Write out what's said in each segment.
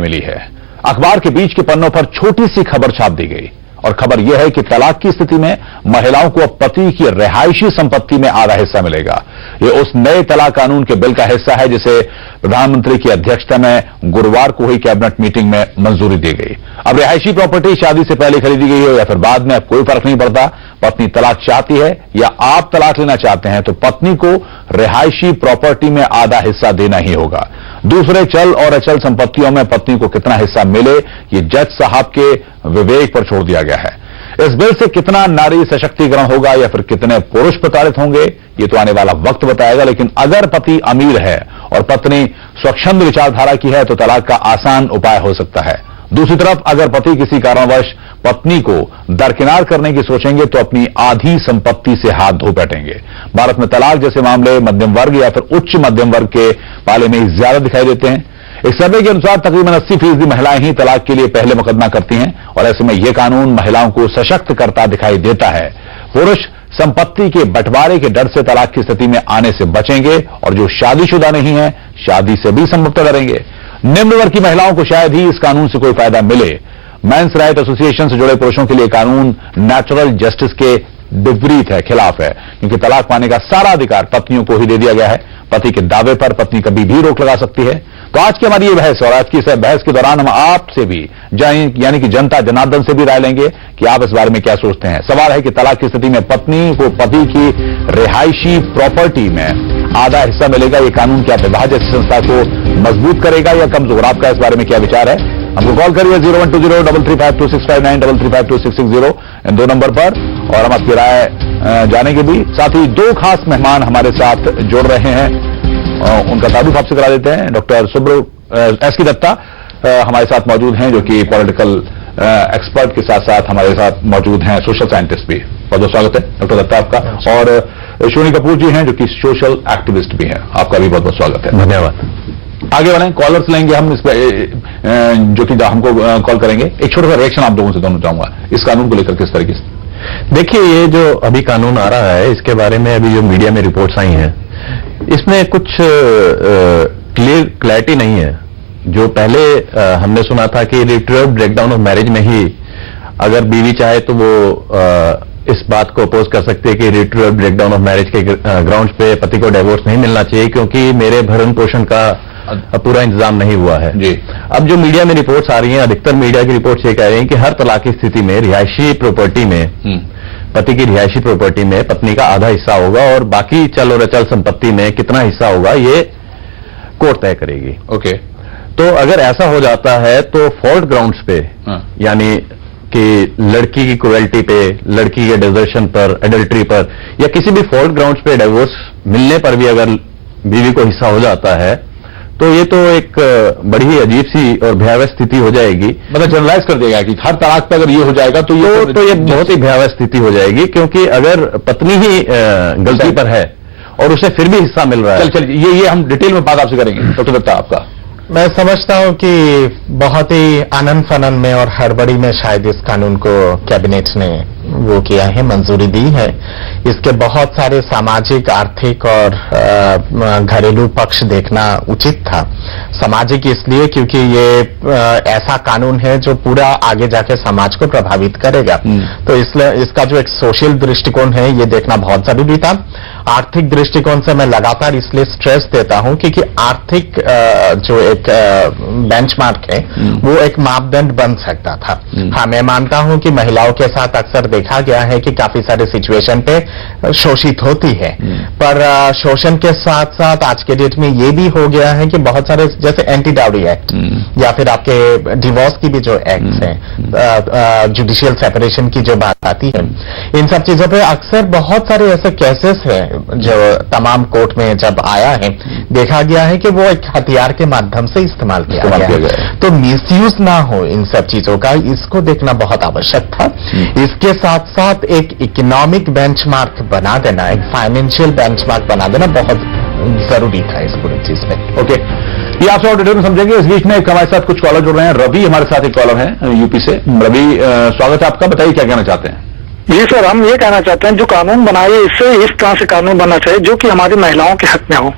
मिली है। अखबार के बीच के पन्नों पर छोटी सी खबर छाप दी गई और खबर यह है कि तलाक की स्थिति में महिलाओं को अब पति की रिहायशी संपत्ति में आधा हिस्सा मिलेगा। यह उस नए तलाक कानून के बिल का हिस्सा है जिसे प्रधानमंत्री की अध्यक्षता में गुरुवार को हुई कैबिनेट मीटिंग में मंजूरी दी गई। अब रिहायशी प्रॉपर्टी शादी से पहले खरीदी गई हो या फिर बाद में, अब कोई फर्क नहीं पड़ता। पत्नी तलाक चाहती है या आप तलाक लेना चाहते हैं तो पत्नी को रिहायशी प्रॉपर्टी में आधा हिस्सा देना ही होगा। दूसरे चल और अचल संपत्तियों में पत्नी को कितना हिस्सा मिले ये जज साहब के विवेक पर छोड़ दिया गया है। इस बिल से कितना नारी सशक्तिकरण होगा या फिर कितने पुरुष प्रताड़ित होंगे ये तो आने वाला वक्त बताएगा। लेकिन अगर पति अमीर है और पत्नी स्वच्छंद विचारधारा की है तो तलाक का आसान उपाय हो सकता है। दूसरी तरफ अगर पति किसी कारणवश पत्नी को दरकिनार करने की सोचेंगे तो अपनी आधी संपत्ति से हाथ धो बैठेंगे। भारत में तलाक जैसे मामले मध्यम वर्ग या फिर उच्च मध्यम वर्ग के पाले में ही ज्यादा दिखाई देते हैं। एक सर्वे के अनुसार तकरीबन 80% महिलाएं ही तलाक के लिए पहले मुकदमा करती हैं और ऐसे में यह कानून महिलाओं को सशक्त करता दिखाई देता है। पुरुष संपत्ति के बंटवारे के डर से तलाक की स्थिति में आने से बचेंगे और जो शादीशुदा नहीं है शादी से भी संभवतः डरेंगे। निम्न वर्ग की महिलाओं को शायद ही इस कानून से कोई फायदा मिले। मेंस राइट एसोसिएशन से जुड़े पुरुषों के लिए कानून नेचुरल जस्टिस के विपरीत है, खिलाफ है, क्योंकि तलाक पाने का सारा अधिकार पत्नियों को ही दे दिया गया है। पति के दावे पर पत्नी कभी भी रोक लगा सकती है। तो आज की हमारी ये बहस और आज की इस बहस के दौरान हम आपसे भी यानी कि जनता जनार्दन से भी राय लेंगे कि आप इस बारे में क्या सोचते हैं। सवाल है कि तलाक की स्थिति में पत्नी को पति की रिहायशी प्रॉपर्टी में आधा हिस्सा मिलेगा। ये कानून क्या विवाह जैसी संस्था को मजबूत करेगा या कमजोर? आपका इस बारे में क्या विचार है? हमको कॉल करिए 0120-335-2659 335-2660 इन दो नंबर पर और हम आपकी राय जानेंगे भी। साथ ही दो खास मेहमान हमारे साथ जुड़ रहे हैं, उनका तारुफ आपसे करा देते हैं। Doctor S K. दत्ता हमारे साथ मौजूद हैं जो कि पॉलिटिकल एक्सपर्ट के साथ साथ हमारे साथ मौजूद हैं सोशल साइंटिस्ट भी। बहुत बहुत स्वागत है डॉक्टर दत्ता आपका। और शोनी कपूर जी हैं जो कि सोशल एक्टिविस्ट भी हैं, आपका भी बहुत बहुत स्वागत है। धन्यवाद। आगे बढ़ें, कॉलर्स लेंगे हम इस पर जो कि हमको कॉल करेंगे। एक छोटा सा रिएक्शन आप लोगों से दोनों चाहूंगा इस कानून को लेकर किस तरीके से। देखिए, ये जो अभी कानून आ रहा है इसके बारे में अभी जो मीडिया में रिपोर्ट्स आई हैं इसमें कुछ क्लैरिटी नहीं है। जो पहले हमने सुना था कि रिट्रीवल ब्रेकडाउन ऑफ मैरिज में ही अगर बीवी चाहे तो वो इस बात को अपोज कर सकते हैं कि रिट्रीवल ब्रेकडाउन ऑफ मैरिज के ग्राउंड्स पे पति को डिवोर्स नहीं मिलना चाहिए क्योंकि मेरे भरण पोषण का पूरा इंतजाम नहीं हुआ है जी। अब जो मीडिया में रिपोर्ट्स आ रही हैं, अधिकतर मीडिया की रिपोर्ट्स ये कह रही हैं कि हर तलाक की स्थिति में रिहायशी प्रॉपर्टी में पति की रिहायशी प्रॉपर्टी में पत्नी का आधा हिस्सा होगा और बाकी चल और अचल संपत्ति में कितना हिस्सा होगा ये कोर्ट तय करेगी। ओके, तो अगर ऐसा हो जाता है तो फॉल्ट ग्राउंड्स पे यानी कि लड़की की क्रुएल्टी पे, लड़की के डिजर्शन पर, एडल्ट्री पर या किसी भी फॉल्ट ग्राउंड्स पे डिवोर्स मिलने पर भी अगर बीवी को हिस्सा हो जाता है तो ये तो एक बड़ी ही अजीब सी और भयावह स्थिति हो जाएगी। मतलब जनरलाइज कर देगा कि हर तलाक पर अगर ये हो जाएगा तो ये बहुत ही भयावह स्थिति हो जाएगी क्योंकि अगर पत्नी ही गलती पर है और उसे फिर भी हिस्सा मिल रहा है। चल ये हम डिटेल में बात आपसे करेंगे। डॉक्टर दत्ता आपका। मैं समझता हूं कि बहुत ही आनंद फनन में और हड़बड़ी में शायद इस कानून को कैबिनेट ने वो किया है, मंजूरी दी है। इसके बहुत सारे सामाजिक, आर्थिक और घरेलू पक्ष देखना उचित था। सामाजिक इसलिए क्योंकि ये ऐसा कानून है जो पूरा आगे जाके समाज को प्रभावित करेगा, तो इसलिए इसका जो एक सोशल दृष्टिकोण है ये देखना बहुत जरूरी था। आर्थिक दृष्टिकोण से मैं लगातार इसलिए स्ट्रेस देता हूं क्योंकि आर्थिक जो एक बेंचमार्क है वो एक मापदंड बन सकता था। हाँ, मैं मानता हूं कि महिलाओं के साथ अक्सर देखा गया है कि काफी सारे सिचुएशन पे शोषित होती है, पर शोषण के साथ साथ आज के डेट में ये भी हो गया है कि बहुत सारे जैसे एंटी डाउरी एक्ट या फिर आपके डिवोर्स की भी जो एक्ट है, जुडिशियल सेपरेशन की जो बात आती है, इन सब चीजों पे अक्सर बहुत सारे ऐसे केसेस हैं जो तमाम कोर्ट में जब आया है देखा गया है कि वो एक हथियार के माध्यम से इस्तेमाल किया गया है। तो मिसयूज ना हो इन सब चीजों का, इसको देखना बहुत आवश्यक था। इसके साथ साथ एक इकोनॉमिक बेंचमार्क बना देना, एक फाइनेंशियल बेंचमार्क बना देना बहुत जरूरी था इस पूरी चीज में। ओके, ये आपसे और डिटेल में समझेंगे। इस बीच में हमारे साथ कुछ कॉलर जुड़ रहे हैं। रवि हमारे साथ एक कॉलर है यूपी से। रवि, स्वागत है आपका, बताइए क्या कहना चाहते हैं। जी सर, हम ये कहना चाहते हैं जो कानून बनाए इससे इस तरह से कानून बनना चाहिए जो कि हमारी महिलाओं के हक में हो।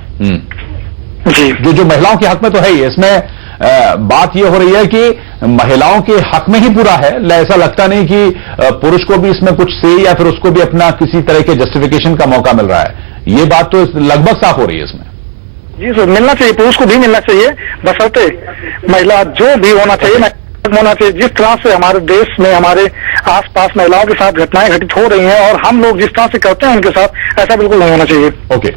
जी, जो महिलाओं के हक में तो है ही, इसमें बात यह हो रही है कि महिलाओं के हक में ही पूरा है, ऐसा लगता नहीं कि पुरुष को भी इसमें कुछ से या फिर उसको भी अपना किसी तरह के जस्टिफिकेशन का मौका मिल रहा है। ये बात तो लगभग साफ हो रही है इसमें। जी सर, मिलना चाहिए, पुरुष को भी मिलना चाहिए, बशर्ते महिला जो भी होना चाहिए ना होना चाहिए। जिस तरह से हमारे देश में हमारे आसपास महिलाओं के साथ घटनाएं घटित हो रही हैं और हम लोग जिस तरह से करते हैं उनके साथ, ऐसा बिल्कुल नहीं होना चाहिए। ओके,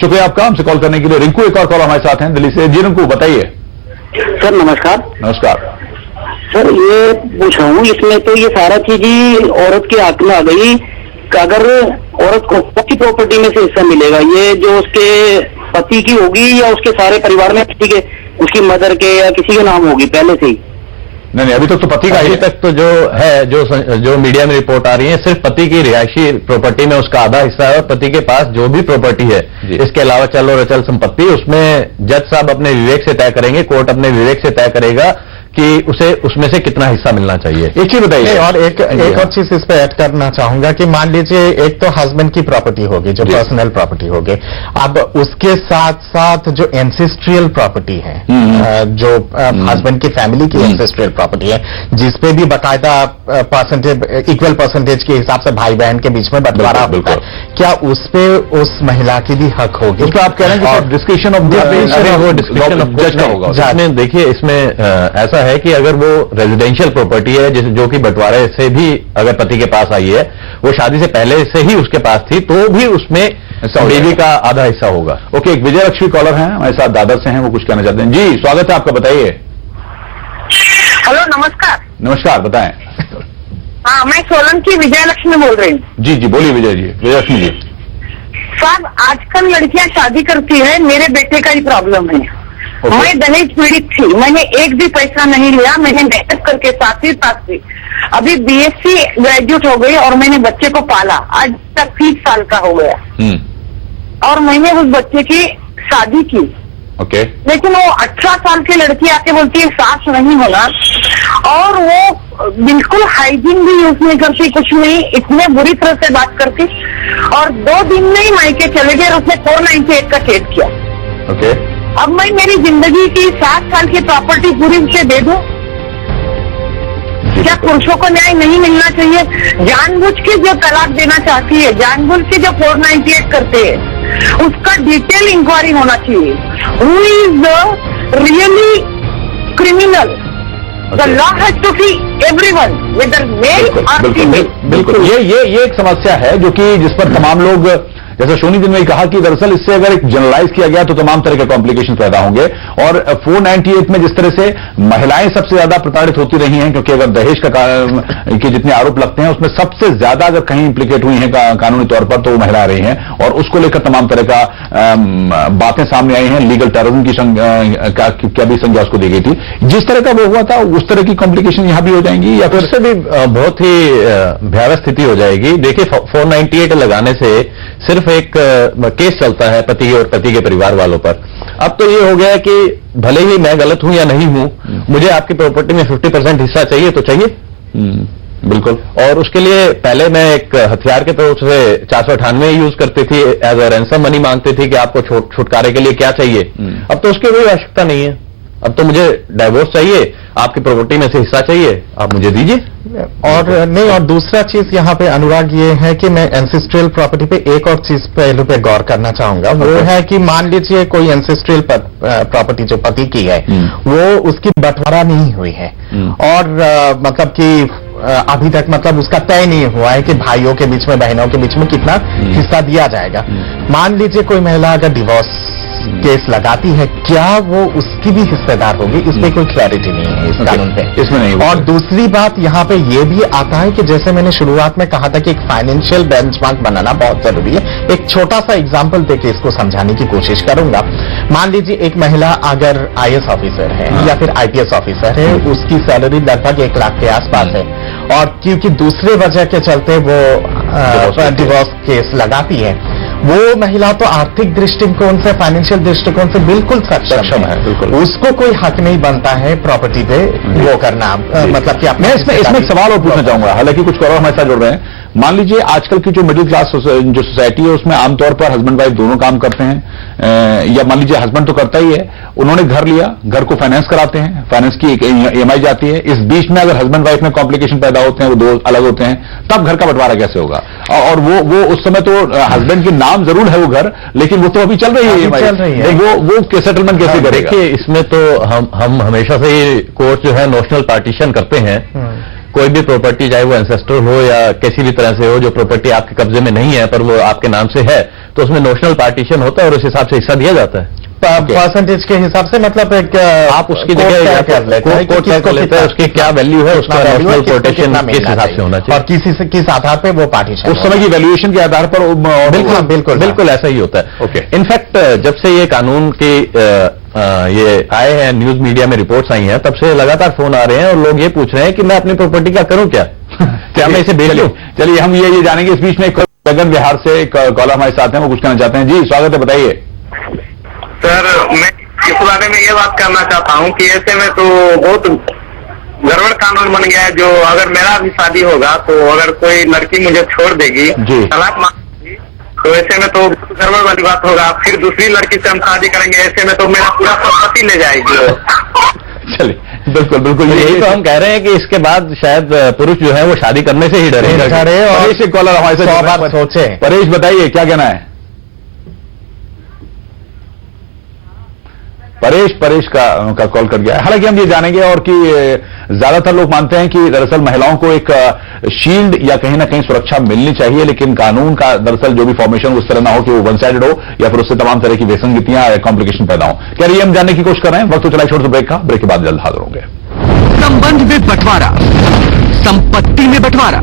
शुक्रिया आपका हमसे कॉल करने के लिए। रिंकू एक और कॉल हमारे साथ हैं दिल्ली से। जी रिंकू, बताइए। सर नमस्कार। नमस्कार सर, ये पूछ रहा हूँ, इसमें तो ये सारा चीज ही औरत के हाथ में आ गई। अगर औरत को पति प्रॉपर्टी में से हिस्सा मिलेगा, ये जो उसके पति की होगी या उसके सारे परिवार में किसी के, उसकी मदर के या किसी के नाम होगी पहले से ही? नहीं, अभी तक तो पति का ही अभी तक तो जो है, जो मीडिया में रिपोर्ट आ रही है, सिर्फ पति की रिहायशी प्रॉपर्टी में उसका आधा हिस्सा है और पति के पास जो भी प्रॉपर्टी है, इसके अलावा चल और अचल संपत्ति, उसमें जज साहब अपने विवेक से तय करेंगे, कोर्ट अपने विवेक से तय करेगा कि उसे उसमें से कितना हिस्सा मिलना चाहिए। एक ही बताइए। और एक और चीज इस पे ऐड करना चाहूंगा कि मान लीजिए एक तो हस्बैंड की प्रॉपर्टी होगी, जो पर्सनल प्रॉपर्टी होगी, अब उसके साथ साथ जो एंसेस्ट्रियल प्रॉपर्टी है, जो हस्बैंड की फैमिली की एंसेस्ट्रियल प्रॉपर्टी है, जिसपे भी बाकायदा परसेंटेज, इक्वल परसेंटेज के हिसाब से भाई बहन के बीच में बंटवारा होता है, क्या उस पे उस महिला की भी हक होगी? उसको आप कह रहे हैं कि डिस्क्रिप्शन ऑफ जज का होगा। इसमें देखिए, इसमें ऐसा है कि अगर वो रेजिडेंशियल प्रॉपर्टी है जो कि बंटवारे से भी अगर पति के पास आई है, वो शादी से पहले से ही उसके पास थी, तो भी उसमें बीवी का आधा हिस्सा होगा। ओके, एक विजय लक्ष्मी कॉलर हैं हमारे साथ, दादर से हैं, वो कुछ कहना चाहते हैं। जी स्वागत है आपका, बताइए। हेलो, नमस्कार। नमस्कार, बताएं। हाँ, मैं सोलन की विजय लक्ष्मी बोल रही हूँ। जी जी, बोलिए विजय जी, विजय लक्ष्मी जी। साहब, आजकल लड़कियां शादी करती है, मेरे बेटे का ही प्रॉब्लम है। मैं दहेज पीड़ित थी, मैंने एक भी पैसा नहीं लिया, मैंने मेहनत करके साथ अभी बीएससी ग्रेजुएट हो गई और मैंने बच्चे को पाला, आज तक 30 साल का हो गया और मैंने उस बच्चे की शादी की। ओके। लेकिन वो 18 साल की लड़की आके बोलती है सास नहीं होना, और वो बिल्कुल हाइजीन भी यूज नहीं करती, कुछ नहीं, इतने बुरी तरह से बात करती, और 2 दिन में ही मायके चले गए और उसने 498 का केस किया। ओके। अब मैं मेरी जिंदगी की 7 साल की प्रॉपर्टी पूरी उसे दे दूं? क्या पुरुषों को न्याय नहीं मिलना चाहिए? जानबूझ के जो तलाक देना चाहती है, जानबूझ के जो 498 करते हैं, उसका डिटेल इंक्वायरी होना चाहिए। Who is the really criminal? The law has to be everyone, whether male और फीमेल। बिल्कुल, ये एक समस्या है जो कि जिस पर तमाम लोग, जैसे सोनी दिन में कहा कि दरअसल इससे अगर एक जनरलाइज किया गया तो तमाम तरह के कॉम्प्लिकेशन पैदा होंगे। और 498 में जिस तरह से महिलाएं सबसे ज्यादा प्रताड़ित होती रही हैं, क्योंकि अगर दहेज के जितने आरोप लगते हैं उसमें सबसे ज्यादा अगर कहीं इंप्लीकेट हुई हैं कानूनी तौर पर तो वो महिला रही हैं, और उसको लेकर तमाम तरह का बातें सामने आई हैं। लीगल टेररिज्म की क्या भी संज्ञा उसको दी गई थी। जिस तरह का वो हुआ था उस तरह की कॉम्प्लिकेशन यहां भी हो जाएंगी या फिर उससे भी बहुत ही भयावह स्थिति हो जाएगी। देखिए, 498 लगाने से सिर्फ एक केस चलता है पति और पति के परिवार वालों पर। अब तो ये हो गया कि भले ही मैं गलत हूं या नहीं हूं, मुझे आपकी प्रॉपर्टी में 50% हिस्सा चाहिए तो चाहिए। बिल्कुल। और उसके लिए पहले मैं एक हथियार के तौर से 498 यूज करती थी, एज अ रैंसम मनी मांगती थी कि आपको छुटकारे के लिए क्या चाहिए। अब तो उसकी कोई आवश्यकता नहीं है। अब तो मुझे डाइवोर्स चाहिए, आपकी प्रॉपर्टी में से हिस्सा चाहिए, आप मुझे दीजिए। और नहीं, और दूसरा चीज यहाँ पे अनुराग ये है कि मैं एंसेस्ट्रियल प्रॉपर्टी पे एक और चीज पहलू पे गौर करना चाहूंगा। वो है कि मान लीजिए कोई एंसेस्ट्रियल प्रॉपर्टी जो पति की है, वो उसकी बंटवारा नहीं हुई है, और मतलब कि अभी तक मतलब उसका तय नहीं हुआ है कि भाइयों के बीच में, बहनों के बीच में कितना हिस्सा दिया जाएगा। मान लीजिए कोई महिला अगर डिवोर्स केस लगाती है, क्या वो उसकी भी हिस्सेदार होगी? इस पे कोई क्लैरिटी नहीं है इस कानून पे, इसमें नहीं। और दूसरी बात यहाँ पे ये भी आता है कि जैसे मैंने शुरुआत में कहा था कि एक फाइनेंशियल बेंचमार्क बनाना बहुत जरूरी है। एक छोटा सा एग्जांपल देके इसको समझाने की कोशिश करूंगा। मान लीजिए एक महिला अगर आईएएस ऑफिसर है या फिर आईपीएस ऑफिसर है, उसकी सैलरी लगभग 1 लाख के आसपास है, और क्योंकि दूसरे वजह के चलते वो डिवोर्स केस लगाती है, वो महिला तो आर्थिक दृष्टिकोण से, फाइनेंशियल दृष्टिकोण से बिल्कुल सक्षम है। बिल्कुल। उसको कोई हक नहीं बनता है प्रॉपर्टी पे वो करना, मतलब कि मैं इसमें एक सवाल और पूछना चाहूंगा, हालांकि कुछ करो हमारे साथ जुड़ रहे हैं। मान लीजिए आजकल की जो मिडिल क्लास जो सोसाइटी है उसमें आमतौर पर हस्बैंड वाइफ दोनों काम करते हैं, या मान लीजिए हस्बैंड तो करता ही है, उन्होंने घर लिया, घर को फाइनेंस कराते हैं, फाइनेंस की एक EMI जाती है, इस बीच में अगर हस्बैंड वाइफ में कॉम्प्लिकेशन पैदा होते हैं, वो दो अलग होते हैं, तब घर का बंटवारा कैसे होगा? और वो उस समय तो हस्बैंड के नाम जरूर है वो घर, लेकिन वो तो अभी चल रही है EMI, चल रही है। वो सेटलमेंट कैसे करेगा? देखिए, इसमें तो हम हमेशा से ही कोर्ट जो है नोशनल पार्टीशन करते हैं। कोई भी प्रॉपर्टी, चाहे वो एंसेस्ट्रल हो या किसी भी तरह से हो, जो प्रॉपर्टी आपके कब्जे में नहीं है पर वो आपके नाम से है, तो उसमें नोशनल पार्टीशन होता है और उस हिसाब से हिस्सा दिया जाता है। परसेंटेज के हिसाब से, मतलब एक आप उसकी जगह कर लेते हैं, कोर्ट तय कर लेता है उसकी क्या वैल्यू है, उसका नोशनल कोटेशन किस हिसाब से होना चाहिए और किस आधार पे वो पार्टीशन, उस समय की वैल्यूएशन के आधार पर बिल्कुल ऐसा ही होता है। ओके। इनफैक्ट जब से ये कानून के ये आए हैं, न्यूज मीडिया में रिपोर्ट्स आई हैं, तब से लगातार फोन आ रहे हैं और लोग ये पूछ रहे हैं कि मैं अपनी प्रॉपर्टी का करूं क्या? क्या मैं इसे बेच लूं? चलिए हम ये जानेंगे। इस बीच में गगन बिहार से एक कॉलर हमारे साथ हैं, वो कुछ कहना चाहते हैं। जी स्वागत है, बताइए। सर, मैं इस बारे में ये बात करना चाहता हूँ कि ऐसे में तो बहुत गड़बड़ कानून बन गया है, जो अगर मेरा भी शादी होगा तो अगर कोई लड़की मुझे छोड़ देगी, तलाक मांगेगी, तो ऐसे में तो गड़बड़ वाली बात होगा। फिर दूसरी लड़की से हम शादी करेंगे, ऐसे में तो मेरा पूरा संपत्ति ले जाएगी। चलिए बिल्कुल यही तो हम कह रहे हैं कि इसके बाद शायद पुरुष जो है वो शादी करने से ही डरे। और एक कॉलर हमारे साथ सोचे। परेश, बताइए क्या कहना है? परेश का कॉल कर गया है। हालांकि हम ये जानेंगे और कि ज्यादातर लोग मानते हैं कि दरअसल महिलाओं को एक शील्ड या कहीं ना कहीं सुरक्षा मिलनी चाहिए, लेकिन कानून का दरअसल जो भी फॉर्मेशन उस तरह ना हो कि वो वन साइडेड हो या फिर उससे तमाम तरह की विसंगतियां या कॉम्प्लिकेशन पैदा हो। क्या ये हम जानने की कोशिश कर रहे हैं। वक्त तो चला छोड़ ब्रेक का, ब्रेक के बाद जल्द हाजिर होंगे। संबंध में बंटवारा, संपत्ति में बंटवारा,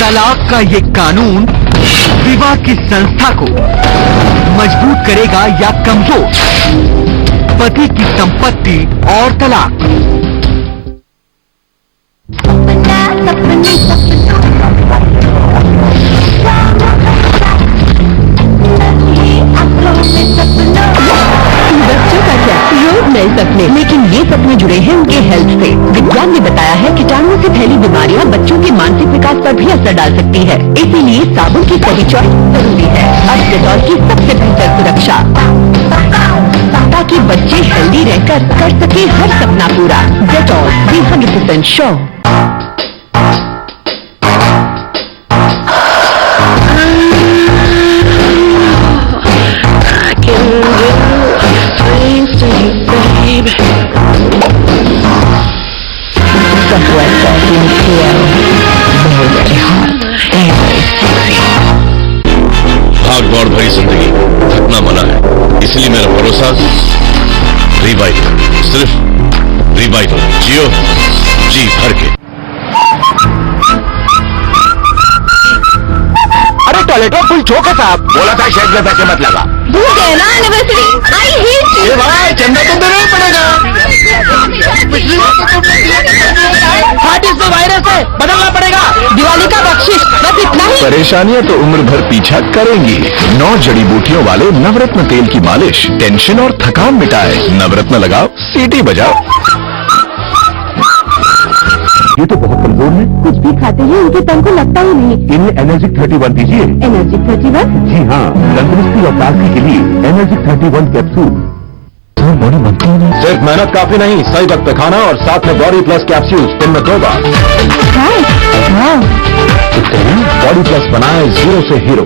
तलाक का ये कानून विवाह की संस्था को मजबूत करेगा या कमजोर? पति की संपत्ति और तलाक। बच्चों का क्या, रोज नए सपने, लेकिन ये सपने जुड़े हैं उनके हेल्थ से। विज्ञान ने बताया है कीटाणुओं से फैली बीमारियां बच्चों के मानसिक विकास पर भी असर डाल सकती है। इसीलिए साबुन की सही चॉइस जरूरी है। अब डेटॉल की सबसे बेहतर सुरक्षा, ताकि बच्चे हेल्दी रहकर कर सके हर सपना पूरा। Dettol 100% sure. भाग दौड़ भरी जिंदगी, थकना मना है, इसलिए मेरा भरोसा रिवाइटल, सिर्फ रिवाइटल। जियो जी भर के। अरे टॉयलेट में फुल चौक है साहब। बोला था शेड में पैसे मत लगा। भूल गए ना एनिवर्सरी। I hate you. भाई चंदा तो देना ही पड़ेगा। हार्ट इसमें वायरस है, बदलना पड़ेगा। दिवाली का बख्शिश, बस इतना ही। परेशानियां तो उम्र भर पीछा करेंगी। 9 जड़ी बूटियों वाले नवरत्न तेल की मालिश टेंशन और थकान मिटाए। नवरत्न लगाओ, सीटी बजाओ। ये तो बहुत कमजोर है। कुछ भी खाते हैं उनके तन को लगता ही नहीं। इन्हें एनर्जिक 31 दीजिए। एनर्जिक 31? जी हाँ, तंदुरुस्ती और ताजगी के लिए एनर्जिक 31 कैप्सूल। बॉडी बनती है। सिर्फ मेहनत काफी नहीं, सही वक्त पे खाना और साथ में बॉडी प्लस कैप्सूल दिन में 2 बार। बॉडी प्लस बनाए जीरो से हीरो।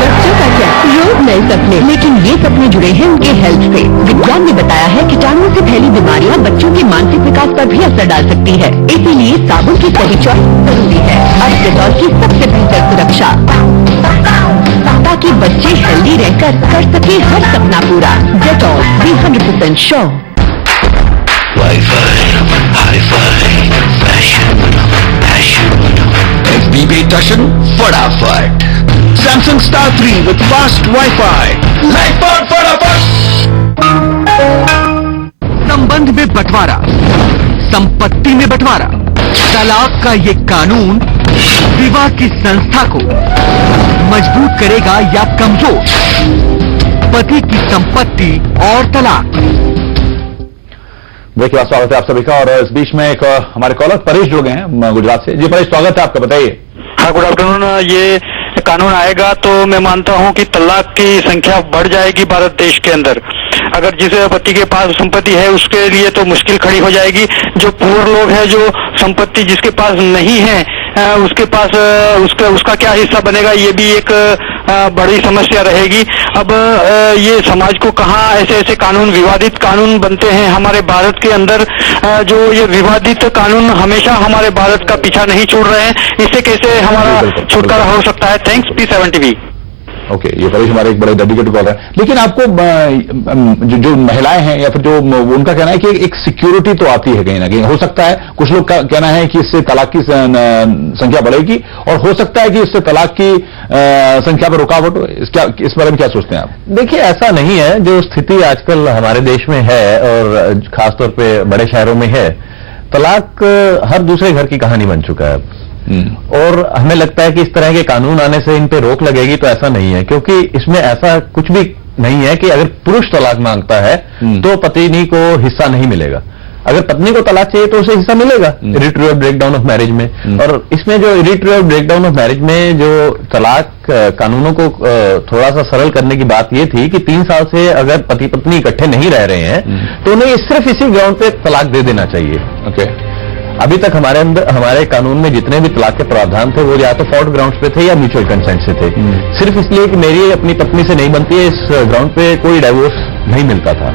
बच्चों का क्या, रोज नए सपने, लेकिन ये सपने जुड़े हैं उनके हेल्थ से। विज्ञान ने बताया है कीटाणुओं से फैली बीमारियां बच्चों के मानसिक विकास पर भी असर डाल सकती है। इसीलिए साबुन की सही चॉइस जरूरी है। अब डेटॉल की सबसे बेहतर सुरक्षा, ताकि बच्चे हेल्दी रहकर कर सके हर सपना पूरा। Dettol 100% sure. XBB टशन फटाफट। Samsung Star 3 with fast Wi-Fi. Life पर फटाफट। संबंध में बंटवारा, संपत्ति में बंटवारा, तलाक का ये कानून विवाह की संस्था को मजबूत करेगा या कमजोर? पति की संपत्ति और तलाक। देखिए, स्वागत है आप सभी का। और इस बीच में एक हमारे कॉलर परेश जुड़ गए हैं गुजरात से। जी परेश, स्वागत है आपका, बताइए। हाँ, गुड आफ्टरनून। ये कानून आएगा तो मैं मानता हूँ कि तलाक की संख्या बढ़ जाएगी भारत देश के अंदर। अगर जिस पति के पास संपत्ति है उसके लिए तो मुश्किल खड़ी हो जाएगी। जो पुअर लोग हैं, जो संपत्ति जिसके पास नहीं है, उसके पास उसका क्या हिस्सा बनेगा, ये भी एक बड़ी समस्या रहेगी। अब ये समाज को कहाँ ऐसे ऐसे कानून, विवादित कानून बनते हैं हमारे भारत के अंदर। जो ये विवादित कानून हमेशा हमारे भारत का पीछा नहीं छोड़ रहे हैं, इससे कैसे हमारा छुटकारा हो सकता है। Thanks, P7 TV। ओके, ये परेश हमारे एक बड़े डेडिकेटेड कॉलर है। लेकिन आपको जो महिलाएं हैं या फिर जो उनका कहना है कि एक सिक्योरिटी तो आती है कहीं ना कहीं। हो सकता है कुछ लोग का कहना है कि इससे तलाक की संख्या बढ़ेगी, और हो सकता है कि इससे तलाक की संख्या पर रुकावट हो। इस बारे में क्या सोचते हैं आप? देखिए, ऐसा नहीं है। जो स्थिति आजकल हमारे देश में है और खासतौर पे बड़े शहरों में है, तलाक हर दूसरे घर की कहानी बन चुका है। और हमें लगता है कि इस तरह के कानून आने से इन पे रोक लगेगी, तो ऐसा नहीं है। क्योंकि इसमें ऐसा कुछ भी नहीं है कि अगर पुरुष तलाक मांगता है तो पत्नी को हिस्सा नहीं मिलेगा। अगर पत्नी को तलाक चाहिए तो उसे हिस्सा मिलेगा इरिट्रीवेबल ब्रेकडाउन ऑफ मैरिज में। और इसमें जो इरिट्रीवेबल ब्रेकडाउन ऑफ मैरिज में जो तलाक कानूनों को थोड़ा सा सरल करने की बात यह थी कि 3 साल से अगर पति पत्नी इकट्ठे नहीं रह रहे हैं तो उन्हें सिर्फ इसी ग्राउंड पे तलाक दे देना चाहिए। ओके, अभी तक हमारे कानून में जितने भी तलाक के प्रावधान थे वो या तो फॉल्ट ग्राउंड्स पे थे या म्यूचुअल कंसेंट से थे। सिर्फ इसलिए कि मेरी अपनी पत्नी से नहीं बनती है, इस ग्राउंड पे कोई डाइवोर्स नहीं मिलता था।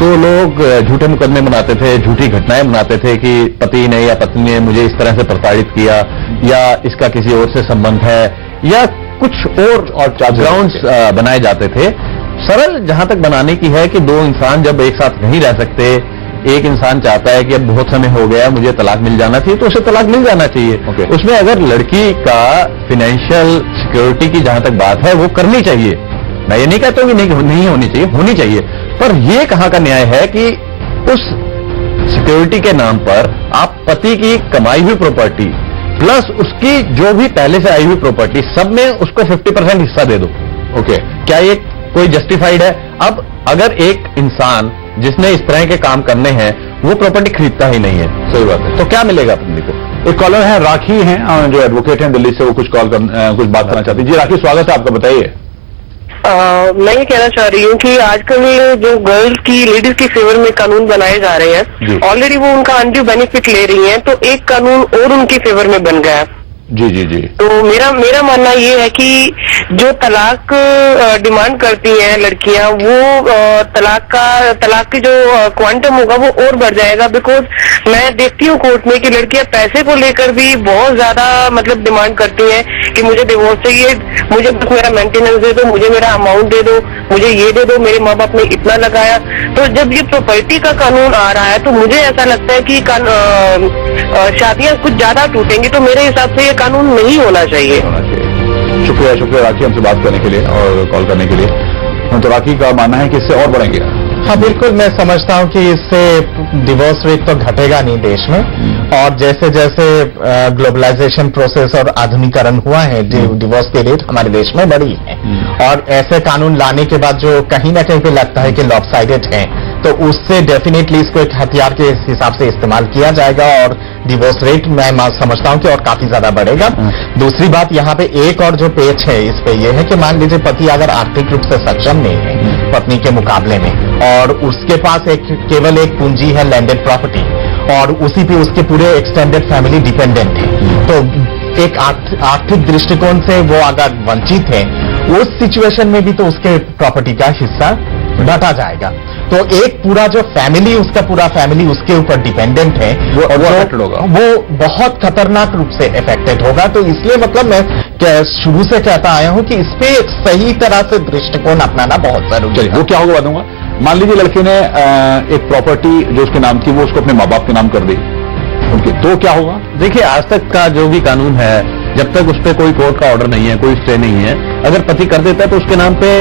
तो लोग झूठे मुकदमे बनाते थे, झूठी घटनाएं बनाते थे कि पति ने या पत्नी ने मुझे इस तरह से प्रताड़ित किया, या इसका किसी और से संबंध है, या कुछ और ग्राउंड्स बनाए जाते थे। सरल जहां तक बनाने की है कि दो इंसान जब एक साथ नहीं रह सकते, एक इंसान चाहता है कि अब बहुत समय हो गया, मुझे तलाक मिल जाना चाहिए, तो उसे तलाक मिल जाना चाहिए। उसमें अगर लड़की का फाइनेंशियल सिक्योरिटी की जहां तक बात है वो करनी चाहिए। मैं ये नहीं कहता हूं कि नहीं होनी चाहिए, होनी चाहिए। पर ये कहां का न्याय है कि उस सिक्योरिटी के नाम पर आप पति की कमाई हुई प्रॉपर्टी प्लस उसकी जो भी पहले से आई हुई प्रॉपर्टी, सब में उसको 50% हिस्सा दे दो। ओके, क्या ये कोई जस्टिफाइड है? अब अगर एक इंसान जिसने इस तरह के काम करने हैं वो प्रॉपर्टी खरीदता ही नहीं है, सही बात है, तो क्या मिलेगा अपने को? एक कॉलर है, राखी हैं, जो एडवोकेट हैं दिल्ली से, वो कुछ बात करना चाहती है। जी राखी, स्वागत है आपका, बताइए। मैं ये कहना चाह रही हूँ कि आजकल जो गर्ल्स की, लेडीज की फेवर में कानून बनाए जा रहे हैं, ऑलरेडी वो उनका अनड्यू बेनिफिट ले रही हैं, तो एक कानून और उनकी फेवर में बन गया है। जी जी जी। तो मेरा मानना ये है कि जो तलाक डिमांड करती हैं लड़कियां, वो तलाक की जो क्वांटम होगा वो और बढ़ जाएगा। बिकॉज मैं देखती हूँ कोर्ट में कि लड़कियां पैसे को लेकर भी बहुत ज्यादा मतलब डिमांड करती हैं कि मुझे डिवोर्स चाहिए, मुझे बस मेरा मेंटेनेंस दे दो, मुझे मेरा अमाउंट दे दो, मुझे ये दे दो, मेरे माँ बाप ने इतना लगाया। तो जब ये प्रॉपर्टी का कानून आ रहा है तो मुझे ऐसा लगता है कि शादियां कुछ ज्यादा टूटेंगी। तो मेरे हिसाब से ये कानून नहीं होना चाहिए। शुक्रिया राखी, हमसे बात करने के लिए और कॉल करने के लिए। तो राखी का मानना है कि इससे और बढ़ेंगे। हाँ बिल्कुल, मैं समझता हूँ कि इससे डिवोर्स रेट तो घटेगा नहीं देश में, और जैसे जैसे ग्लोबलाइजेशन प्रोसेस और आधुनिकीकरण हुआ है, डिवोर्स की रेट हमारे देश में बढ़ी है। और ऐसे कानून लाने के बाद जो कहीं ना कहीं पे लगता है कि लॉपसाइडेड है, तो उससे डेफिनेटली इसको एक हथियार के हिसाब से इस्तेमाल किया जाएगा और डिवोर्स रेट मैं समझता हूं कि और काफी ज्यादा बढ़ेगा। दूसरी बात यहाँ पे एक और जो पेच है इस पे ये है कि मान लीजिए पति अगर आर्थिक रूप से सक्षम नहीं है पत्नी के मुकाबले में, और उसके पास केवल एक पूंजी है लैंडेड प्रॉपर्टी, और उसी पे उसके पूरे एक्सटेंडेड फैमिली डिपेंडेंट है, तो एक आर्थिक दृष्टिकोण से वो अगर वंचित है, उस सिचुएशन में भी तो उसके प्रॉपर्टी का हिस्सा घटा जाएगा। तो एक पूरा जो फैमिली, उसका पूरा फैमिली उसके ऊपर डिपेंडेंट है, वो अफेक्टेड होगा, वो बहुत खतरनाक रूप से अफेक्टेड होगा। तो इसलिए मतलब मैं शुरू से कहता आया हूं कि इस पे एक सही तरह से दृष्टिकोण अपनाना बहुत जरूरी है। वो क्या होगा बताऊंगा। मान लीजिए लड़के ने एक प्रॉपर्टी जो उसके नाम थी वो उसको अपने माँ बाप के नाम कर दी, उनके, तो क्या होगा? देखिए, आज तक का जो भी कानून है, जब तक उस पर कोई कोर्ट का ऑर्डर नहीं है, कोई स्टे नहीं है, अगर पति कर देता है तो उसके नाम पे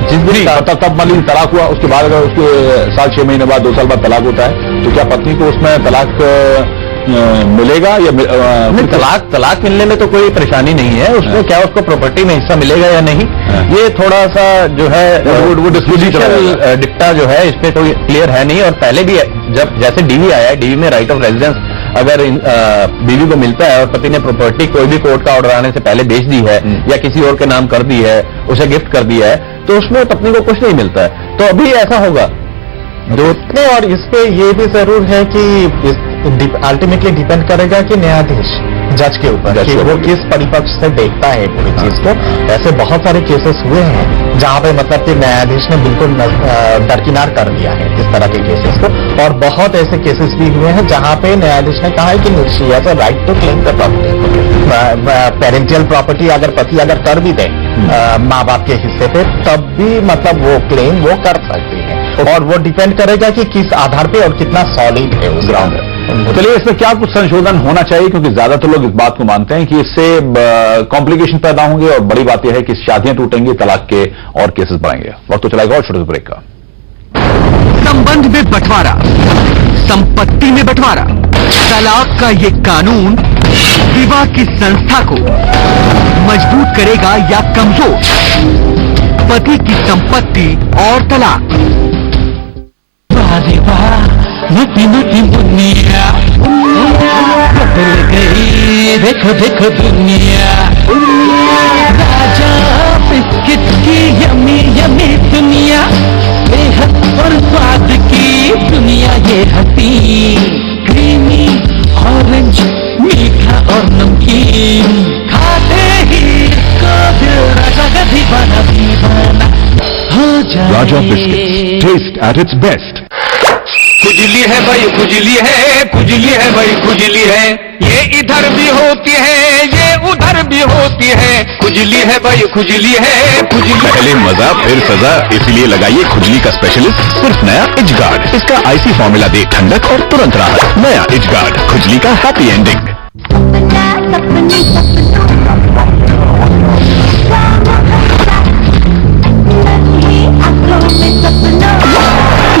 जिस दिन तब मान लीजिए तलाक हुआ, उसके बाद अगर उसके 6 महीने बाद 2 साल बाद तलाक होता है, तो क्या पत्नी को उसमें तलाक मिलेगा या नहीं, तलाक मिलने में तो कोई परेशानी नहीं है, उसमें क्या उसको प्रॉपर्टी में हिस्सा मिलेगा या नहीं, ये थोड़ा सा जो है वो जुडिशियल डिक्टा जो है इसमें कोई क्लियर है नहीं। और पहले भी जब जैसे डीवी आया है, डीवी में राइट ऑफ रेजिडेंस अगर बीवी को मिलता है और पति ने प्रॉपर्टी कोई भी कोर्ट का ऑर्डर आने से पहले बेच दी है या किसी और के नाम कर दी है, उसे गिफ्ट कर दिया है, तो उसमें पत्नी को कुछ नहीं मिलता है। तो अभी ऐसा होगा नहीं, और इस पे ये भी जरूर है कि अल्टीमेटली डिपेंड करेगा कि न्यायाधीश जज के ऊपर कि वो किस परिपक्ष से देखता है पूरी चीज को। ऐसे बहुत सारे केसेस हुए हैं जहां पे मतलब कि न्यायाधीश ने बिल्कुल दरकिनार कर दिया है इस तरह के केसेस को, और बहुत ऐसे केसेस भी हुए हैं जहां पे न्यायाधीश ने कहा है कि she has a right to claim the property. Parental property अगर पति अगर कर भी दे माँ बाप के हिस्से पे, तब भी मतलब वो क्लेम वो कर सकती है, और वो डिपेंड करेगा कि किस आधार पे और कितना सॉलिड है उस ग्राउंड है। चलिए, इसमें क्या कुछ संशोधन होना चाहिए, क्योंकि ज्यादातर लोग इस बात को मानते हैं कि इससे कॉम्प्लिकेशन पैदा होंगे, और बड़ी बात यह है कि शादियां टूटेंगी, तलाक के और केसेस बढ़ेंगे। वक्त तो चलाएगा और छोटे ब्रेक का। संबंध में बंटवारा, संपत्ति में बंटवारा, तलाक का ये कानून विवाह की संस्था को मजबूत करेगा या कमजोर, पति की संपत्ति और तलाक। मोटी मोटी दुनिया बदल गई, देखो देखो दुनिया, राजा बिस्किट की यमी यमी दुनिया, बेहद और स्वाद की दुनिया ये हंसी, क्रीमी ऑरेंज मीठा और नमकीन, खाते ही इसको दिल राजा का दीवाना हो जाए। Raja biscuit, taste at its best. खुजली है भाई खुजली है, खुजली है भाई खुजली है, ये इधर भी होती है ये उधर भी होती है, खुजली है भाई खुजली है, खुजली। पहले मजा फिर सजा, इसलिए लगाइए खुजली का स्पेशलिस्ट सिर्फ नया इजगार्ड। इसका आईसी फॉर्मूला दे ठंडक और तुरंत राहत। नया इजगार्ड, खुजली का हैप्पी एंडिंग।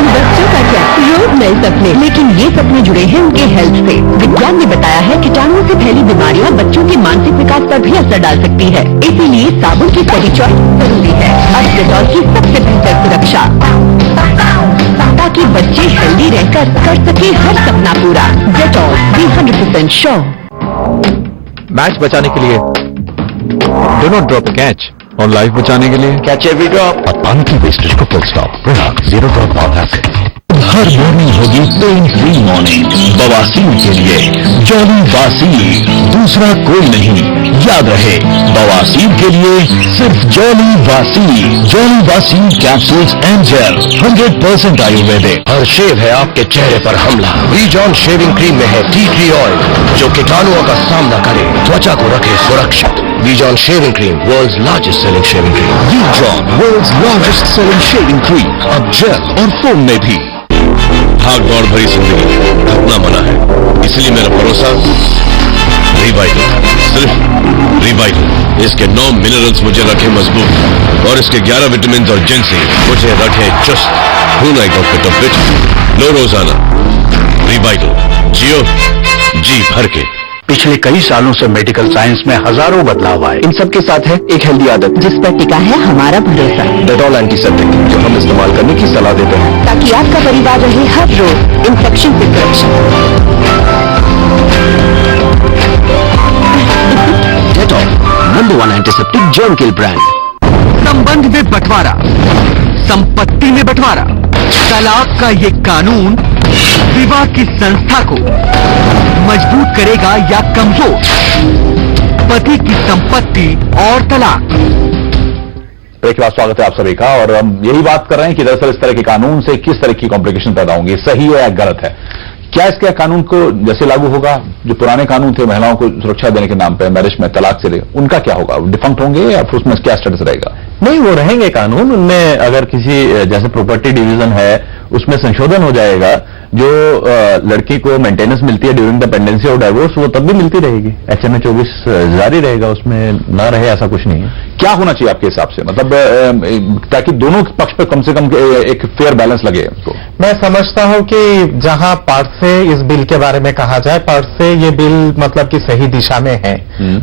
बच्चों का क्या, रोज नए सपने, लेकिन ये सपने जुड़े हैं उनके हेल्थ से। विज्ञान ने बताया है कीटाणुओं से फैली बीमारियां बच्चों के मानसिक विकास पर भी असर डाल सकती है, इसीलिए साबुन की सही चॉइस जरूरी है। अब डेटॉल की सबसे बेहतर सुरक्षा, ताकि बच्चे हेल्दी रहकर कर सके हर सपना पूरा। Dettol, B 100% sure. मैच बचाने के लिए do not drop a catch, और लाइफ बचाने के लिए कैच एवरी ड्रॉप। और पानी की वेस्टेज को full stop. Product zero drop powder से हर मॉर्निंग होगी पेन फ्री मॉर्निंग। बवासीर के लिए जॉली वासीर, दूसरा कोई नहीं। याद रहे, बवासीर के लिए सिर्फ Jolly Wasir. Jolly Wasir capsules and gel 100% Ayurvedic. हर शेव है आपके चेहरे पर हमला। वीजॉन शेविंग क्रीम में है टी ट्री ऑयल, जो कीटाणुओं का सामना करे, त्वचा को रखे सुरक्षित। ViJohn shaving cream, world's largest selling shaving cream. ViJohn, world's largest selling shaving cream, अब जेल और फोम में भी। भाग दौड़ भरी जिंदगी, थकना मना है, इसलिए मेरा भरोसा रिवाइटल, सिर्फ रिवाइटल। इसके 9 मिनरल्स मुझे रखे मजबूत, और इसके 11 विटामिन और जिंक्स मुझे रखे चुस्त। हूं नाइट ऑफ फिट लो रोजाना रिवाइटल, जियो जी भर के। पिछले कई सालों से मेडिकल साइंस में हजारों बदलाव आए, इन सब के साथ है एक हेल्दी आदत जिस पर टिका है हमारा भरोसा। डेटॉल एंटीसेप्टिक, जो हम इस्तेमाल करने की सलाह देते हैं, ताकि आपका परिवार रहे हर रोज इंफेक्शन से सुरक्षित। डेटॉल, नंबर 1 एंटीसेप्टिक जर्म किल ब्रांड। संबंध में बंटवारा, संपत्ति में बंटवारा, तलाक का ये कानून विवाह की संस्था को मजबूत करेगा या कमजोर, पति की संपत्ति और तलाक। ब्रेक के बाद स्वागत है आप सभी का, और हम यही बात कर रहे हैं कि दरअसल इस तरह के कानून से किस तरह की कॉम्प्लिकेशन पैदा होंगी, सही है या गलत है। क्या इसके कानून को जैसे लागू होगा, जो पुराने कानून थे महिलाओं को सुरक्षा देने के नाम पे मैरिज में तलाक से ले, उनका क्या होगा, डिफंक्ट होंगे या फिर उसमें क्या स्टेटस रहेगा? नहीं, वो रहेंगे कानून। उनमें अगर किसी जैसे प्रॉपर्टी डिवीजन है उसमें संशोधन हो जाएगा, जो लड़की को मेंटेनेंस मिलती है during the pendency of divorce, वो तब भी मिलती रहेगी। HMA 24 जारी रहेगा, उसमें ना रहे ऐसा कुछ नहीं है। क्या होना चाहिए आपके हिसाब से, मतलब ताकि दोनों पक्ष पर कम से कम एक फेयर बैलेंस लगे उनको? मैं समझता हूं कि जहां पार्ट से इस बिल के बारे में कहा जाए, पार्ट से ये बिल मतलब कि सही दिशा में है,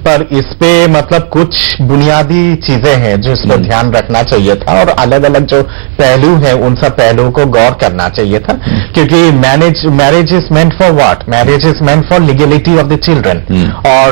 पर इस पे मतलब कुछ बुनियादी चीजें हैं जो इस पर ध्यान रखना चाहिए था, और अलग अलग जो पहलू हैं उन सब पहलुओं को गौर करना चाहिए था, क्योंकि marriage is meant for what? Marriage is meant for legality of the children, और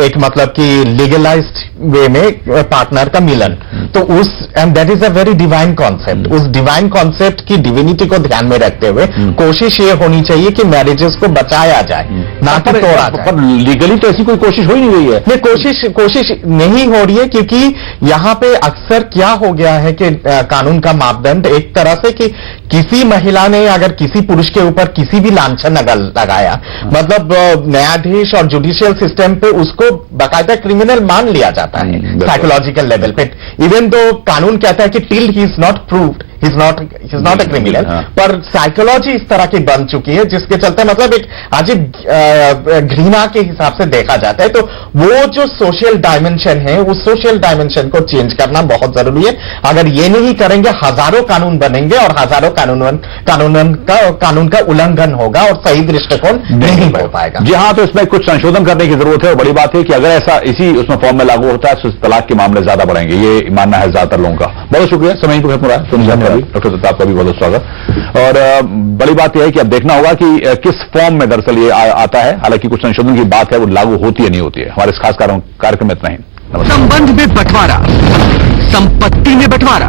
एक मतलब कि लीगलाइज्ड वे में पार्टनर का मिलन, तो उस and that is a very divine concept. उस डिवाइन कॉन्सेप्ट की डिविनिटी को ध्यान में रखते हुए कोशिश ये होनी चाहिए कि मैरिजेस को बचाया जाए, ना कि तोड़ा जाए। पर लीगली तो ऐसी कोई कोशिश हो ही नहीं रही है। नहीं, कोशिश नहीं हो रही है, क्योंकि यहां पे अक्सर क्या हो गया है कि कानून का मापदंड एक तरह से कि किसी महिला ने अगर किसी पुरुष के ऊपर किसी भी लांछन अगर लगाया, मतलब न्यायाधीश और जुडिशियल सिस्टम पे उसको बाकायदा क्रिमिनल मान लिया जाता है साइकोलॉजिकल लेवल पे, इवन दो कानून कहता है कि till he is not proved he is not a criminal, पर साइकोलॉजी इस तरह की बन चुकी है जिसके चलते मतलब एक अजीब घृणा के हिसाब से देखा जाता है। तो वो जो सोशल डायमेंशन है, उस सोशल डायमेंशन को चेंज करना बहुत जरूरी है। अगर ये नहीं करेंगे, हजारों कानून बनेंगे और हजारों कानून का उल्लंघन होगा और सही दृष्टिकोण नहीं हो पाएगा। जी हाँ, तो इसमें कुछ संशोधन करने की जरूरत है, और बड़ी बात है कि अगर ऐसा इसी उसमें फॉर्म में लागू होता है तो तलाक के मामले ज्यादा बढ़ेंगे, ये मानना है ज्यादातर लोगों का। बहुत शुक्रिया, समय को खत्म हो रहा है। डॉक्टर दत्ता, आपका भी बहुत स्वागत। और बड़ी बात यह है कि अब देखना होगा कि किस फॉर्म में दरअसल ये आता है। हालांकि कुछ संशोधन की बात है, वो लागू होती है नहीं होती है। हमारे इस खास कार्यक्रम में इतना ही। संबंध में बंटवारा, संपत्ति में बंटवारा,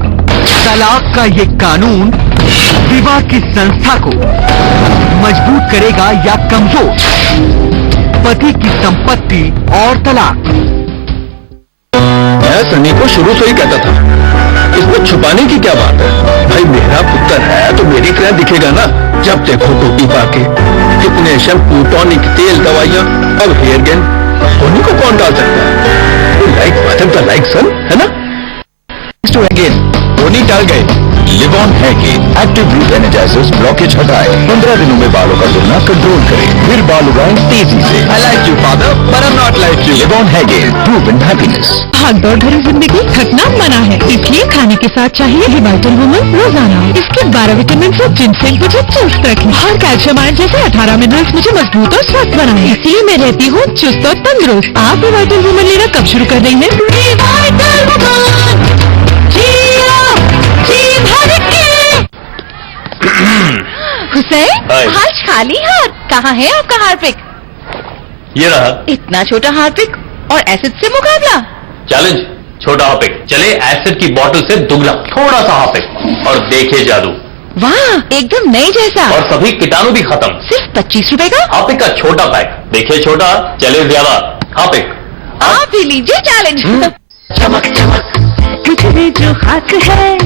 तलाक का ये कानून विवाह की संस्था को मजबूत करेगा या कमजोर? पति की संपत्ति और तलाक। मैं सनी को शुरू से ही कहता था, इसमें छुपाने की क्या बात है? भाई मेरा पुत्र है तो मेरी तरह दिखेगा ना। जब देखो टोपी पाके, कितने शैम्पू, टॉनिक, तेल, दवाइयां, अब हेयर गेन, धोनी को कौन डाल सकता है? लाइक फादर द लाइक सन, है ना? धोनी डाल गए लिवॉन है कि एक्टिव रूट एनर्जाइजर्स ब्लॉकेज हटाए, 15 दिनों में बालों का गिरना कंट्रोल करे, फिर बाल उगाएं तेजी से। I like you father but I am not like you. Livon है कि प्रूवन हैप्पीनेस। भागदौड़ भरी जिंदगी थकना मना है, इसलिए खाने के साथ चाहिए रिवाइटल वुमन रोजाना। इसके 12 विटामिन से जिनसेंग मुझे चुस्त रखे, हर कैल्शियम आयरन जैसे 18 मिनरल्स मुझे मजबूत और स्वस्थ बनाए, इसलिए मैं रहती हूँ चुस्त और तंदुरुस्त। आप रिवाइटल वुमन लेना कब शुरू कर रही है? हुसैन, आज खाली हाथ कहाँ है आपका हार्पिक? ये रहा। इतना छोटा हार्पिक और एसिड से मुकाबला? चैलेंज, छोटा हार्पिक चले एसिड की बोतल से दुगना थोड़ा सा हार्पिक, और देखे जादू। वाह, एकदम नई जैसा, और सभी कीटाणु भी खत्म। सिर्फ 25 रुपए का हार्पिक का छोटा पैक, देखिए छोटा चले ज्यादा। हार्पिक आप भी लीजिए चैलेंज। चमक चमक तुझे जो हक है,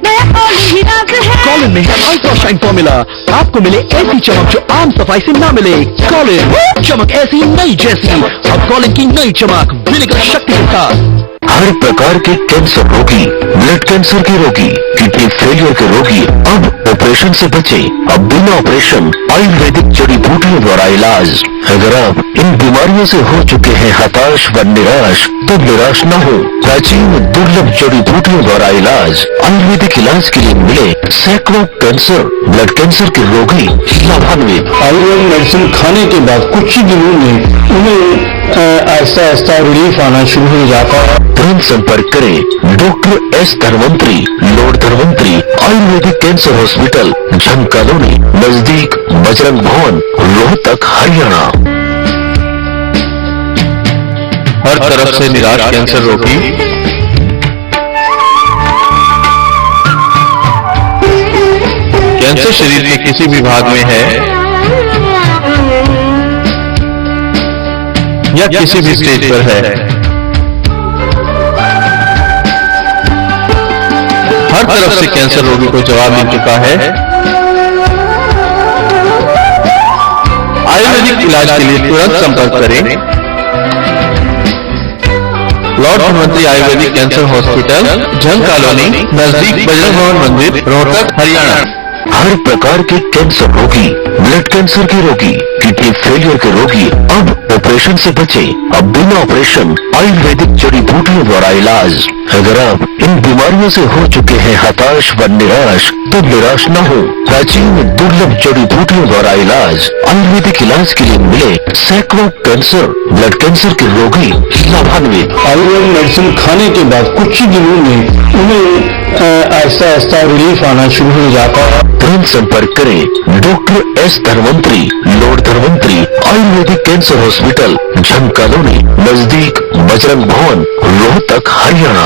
नया कॉलिन ही राज है। कॉलिन में है अल्ट्रा शाइन फॉर्मूला, आपको मिले ऐसी चमक जो आम सफाई से ना मिले। कॉलिन, चमक ऐसी नई जैसी। अब कॉलिन की नई चमक विनेगर शक्ति के साथ। हर प्रकार के कैंसर रोगी, ब्लड कैंसर के रोगी, किडनी फेलियर के रोगी अब ऑपरेशन से बचे। अब बिना ऑपरेशन आयुर्वेदिक जड़ी बूटियों द्वारा इलाज। अगर आप इन बीमारियों से हो चुके हैं हताश व निराश, तब निराश न हो। प्राचीन दुर्लभ जड़ी बूटियों द्वारा इलाज, आयुर्वेदिक इलाज के लिए मिले सैकड़ों कैंसर, ब्लड कैंसर के रोगी लाभान्वित। आयुर्वेदिक मेडिसिन खाने के बाद कुछ ही दिनों में उन्हें ऐसा ऐसा रिलीफ आना शुरू हो जाता है। तुरंत संपर्क करें doctor S Dharmantri, lord Dharmantri Ayurvedic cancer hospital, Jhang colony, नजदीक बजरंग भवन, रोहतक, हरियाणा। हर तरफ से निराश कैंसर रोगी कैंसर शरीर के किसी भी भाग में है या किसी भी स्टेज पर है, हर तरफ से कैंसर रोगी को जवाब मिल चुका है। आयुर्वेदिक इलाज के लिए तुरंत संपर्क करें Lord Dhanvantari Ayurvedic cancer hospital, Jhang colony, नजदीक बजरंग भवन मंदिर, रोहतक, हरियाणा। हर प्रकार के कैंसर रोगी, ब्लड कैंसर के रोगी, किडनी फेलियर के रोगी अब ऑपरेशन से बचे। अब बिना ऑपरेशन आयुर्वेदिक जड़ी बूटियों द्वारा इलाज। अगर आप इन बीमारियों से हो चुके हैं हताश व निराश, तो निराश न हो। प्राचीन दुर्लभ जड़ी बूटियों द्वारा इलाज, आयुर्वेदिक इलाज के लिए मिले सैकड़ों कैंसर, ब्लड कैंसर के रोगी लाभान्वित। आयुर्वेद मेडिसिन खाने के बाद कुछ ही दिनों में उन्हें ऐसा ऐसा रिलीफ आना शुरू हो जाता है। तुरंत संपर्क करें doctor S Dhanvantari, Lord Dhanvantari Ayurvedic cancer hospital, Jhang colony, नजदीक बजरंग भवन, रोहतक, हरियाणा।